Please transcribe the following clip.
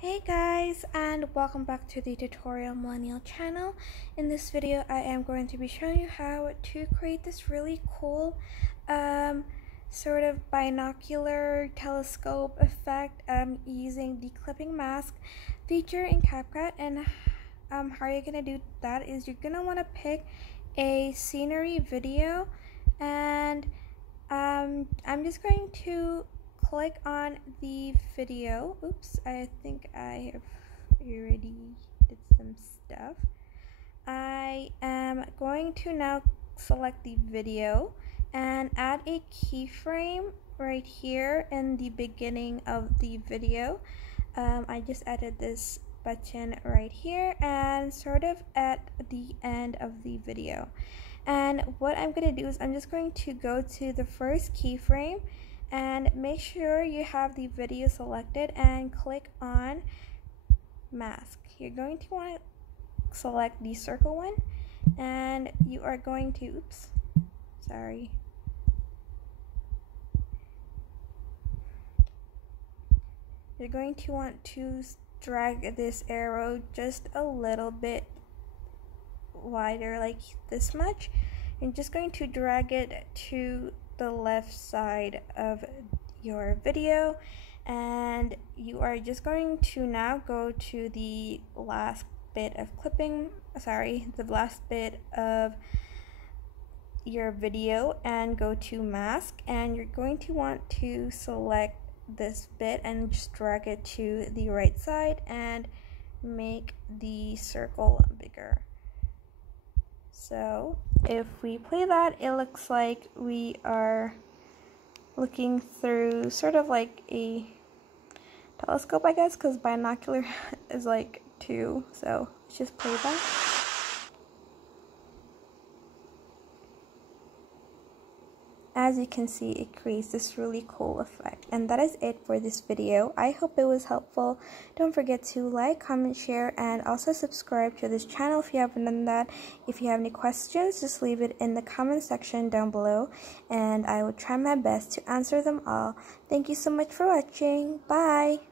Hey guys, and welcome back to the Tutorial Millennial channel. In this video I am going to be showing you how to create this really cool sort of binocular telescope effect using the clipping mask feature in CapCut. And how you're gonna do that is you're gonna want to pick a scenery video, and I'm just going to click on the video. Oops, I think I have already did some stuff. I am going to now select the video and add a keyframe right here in the beginning of the video. I just added this button right here and sort of at the end of the video. And what I'm going to do is I'm just going to go to the first keyframe and make sure you have the video selected and click on mask. You're going to want to select the circle one, and you are going to you're going to want to drag this arrow just a little bit wider, like this much. You're just going to drag it to the left side of your video, and you are just going to now go to the last bit of the last bit of your video and go to mask, and you're going to want to select this bit and just drag it to the right side and make the circle bigger. So if we play that, it looks like we are looking through sort of like a telescope, I guess, because binocular is like 2. So let's just play that. As you can see, it creates this really cool effect. And that is it for this video. I hope it was helpful. Don't forget to like, comment, share, and also subscribe to this channel if you haven't done that. If you have any questions, just leave it in the comment section down below, and I will try my best to answer them all. Thank you so much for watching. Bye!